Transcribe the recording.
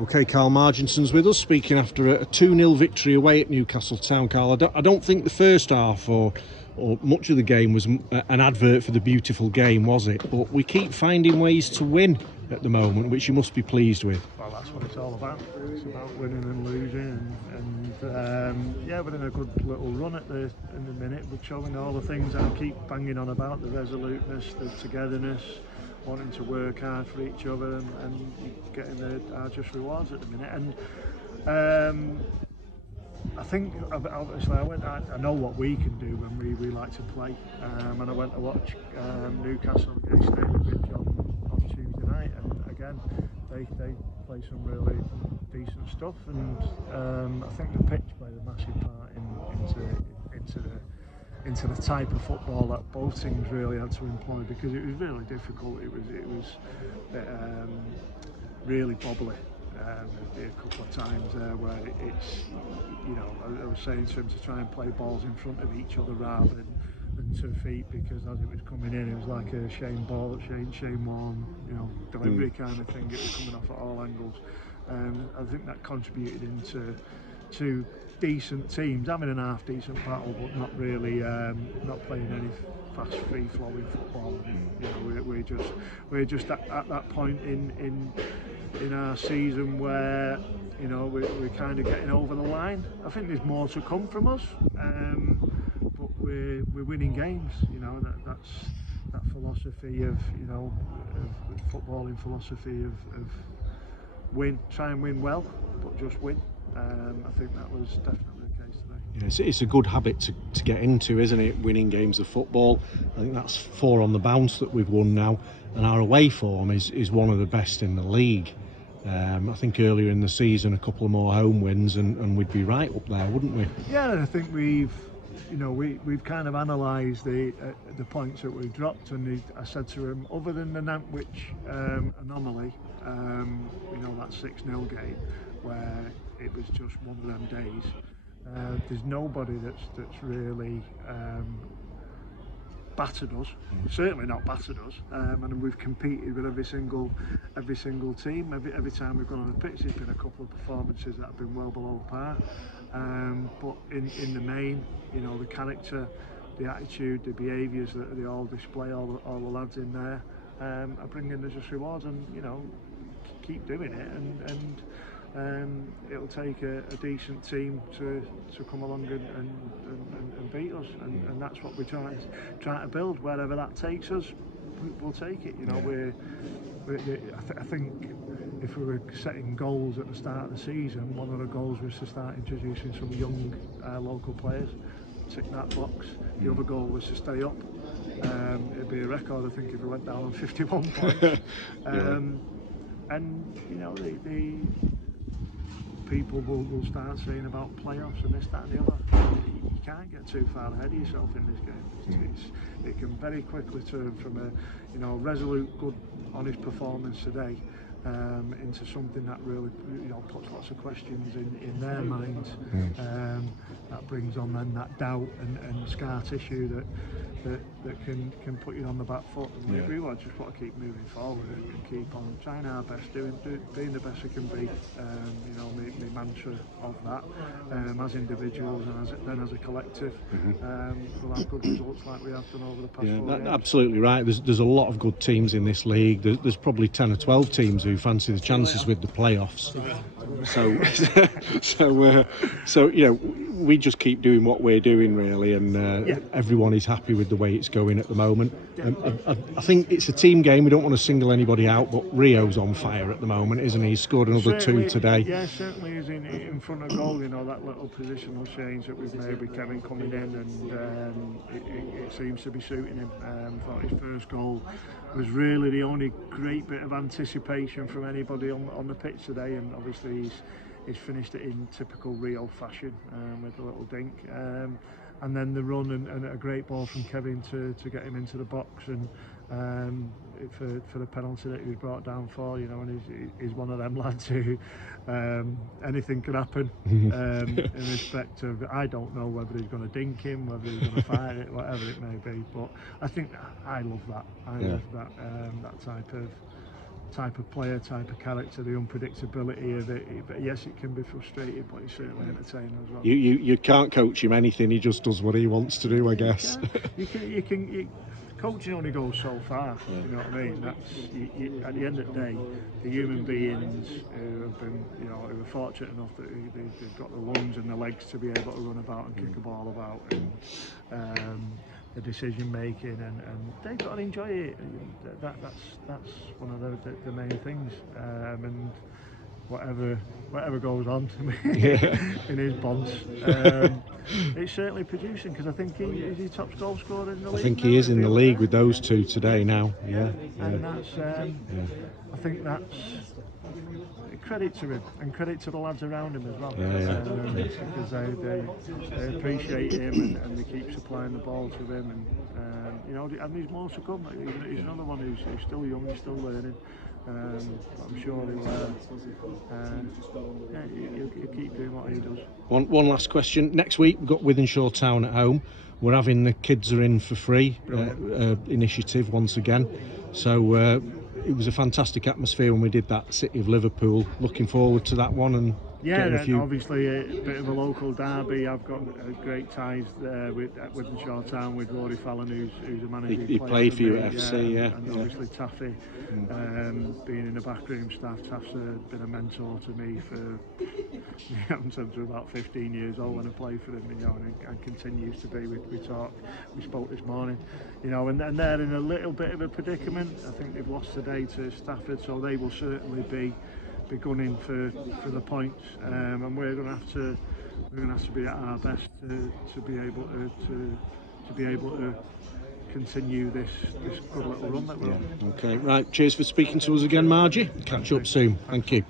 Okay, Carl Marginson's with us, speaking after a 2-0 victory away at Newcastle Town. Carl, I don't think the first half or much of the game was an advert for the beautiful game, was it? But we keep finding ways to win at the moment, which you must be pleased with. Well, that's what it's all about. It's about winning and losing, yeah, we're in a good little run in the minute. We're showing all the things that I keep banging on about: the resoluteness, the togetherness, wanting to work hard for each other, and getting our just rewards at the minute. And I think, obviously, I know what we can do when we like to play, and I went to watch Newcastle against Stalybridge on Tuesday night, and again they play some really decent stuff, and I think the pitch played a massive part into the type of football that both teams really had to employ, because it was really difficult. It was really bobbly. A couple of times there where it's, I was saying to him to try and play balls in front of each other rather than 2 feet, because as it was coming in, it was like a Shane Warne, delivery kind of thing. It was coming off at all angles. I think that contributed into two decent teams having an half decent battle, but not really not playing any fast, free flowing football. We're just at that point in our season where we're kind of getting over the line. I think there's more to come from us, but we're winning games. That's that philosophy of footballing philosophy of try and win well, but just win. I think that was definitely the case today. Yeah, it's a good habit to get into, isn't it? Winning games of football. I think that's 4 on the bounce that we've won now, and our away form is one of the best in the league. I think earlier in the season, a couple of more home wins, and we'd be right up there, wouldn't we? Yeah, I think we've kind of analysed the points that we've dropped, and I said to him, other than the Nantwich anomaly, that 6-0 game where it was just one of them days, there's nobody that's really battered us. Certainly not battered us, and we've competed with every single team. Every time we've gone on the pitch, there's been a couple of performances that have been well below par, but in the main, the character, the attitude, the behaviours that they all display, all the lads in there, are bringing us just rewards, and keep doing it, and it'll take a decent team to come along and beat us, and that's what we're trying to build. Wherever that takes us, we'll take it. I think if we were setting goals at the start of the season, one of the goals was to start introducing some young local players. Tick that box. The other goal was to stay up. It'd be a record, I think, if we went down on 51 points. And the people will start saying about playoffs and this, that and the other. You can't get too far ahead of yourself in this game. It can very quickly turn from a resolute, good, honest performance today into something that really puts lots of questions in their minds. That brings on then that doubt and scar tissue that can put you on the back foot. And we just want to keep moving forward and keep on trying our best, being the best we can be. My mantra of that, as individuals and then as a collective, we'll have good results like we have done over the past 4 years. Absolutely right. There's a lot of good teams in this league. There's probably 10 or 12 teams who fancy the chances with the playoffs. So we just keep doing what we're doing, really, and everyone is happy with the way it's going at the moment. I think it's a team game. We don't want to single anybody out, but Rio's on fire at the moment, isn't he? He scored another 2 today. Yeah, certainly is in front of goal. That little positional change that we've made with Kevin coming in, and it seems to be suiting him. Thought his first goal was really the only great bit of anticipation from anybody on the pitch today, and obviously he's finished it in typical Rio fashion, with a little dink, and then the run and a great ball from Kevin to get him into the box, and for the penalty that he was brought down for, and he's one of them lads who anything could happen, in respect of, I don't know whether he's going to dink him, whether he's going to fire it, whatever it may be, but I think I love that. I love that type of type of player, type of character, the unpredictability of it. But yes, it can be frustrating, but it's certainly entertaining as well. You can't coach him anything. He just does what he wants to do, I guess. Coaching only goes so far. You know what I mean? At the end of the day, the human beings who have been, who are fortunate enough that they've got the lungs and the legs to be able to run about and kick a ball about, and the decision making, and they've got to enjoy it. That's one of the main things. And whatever goes on to me in his bonds, it's certainly producing, because I think is he top goal scorer in the league. I think he is in the league with those two today now. And that's I think that's credit to him and credit to the lads around him as well. Because they appreciate him and they keep supplying the ball to him, and and there's more to come. He's another one who's still young, he's still learning. I'm sure he'll keep doing what he does. One last question. Next week we've got Newcastle Town at home. We're having the Kids Are In for Free initiative once again. So it was a fantastic atmosphere when we did that City of Liverpool. Looking forward to that one, and obviously a bit of a local derby. I've got great ties there with Newcastle Town, with Rory Fallon, who's a manager. He played for you at FC, and obviously Taffy, being in the backroom staff. Taff's been a mentor to me for since about 15 years old when I played for him, and continues to be. We spoke this morning, and they're in a little bit of a predicament. I think they've lost today to Stafford, so they will certainly be gunning for the points, and we're going to have to be at our best to be able to continue this good little run that we're on. Okay, right. Cheers for speaking to us again, Margy. Catch up soon. Thank you.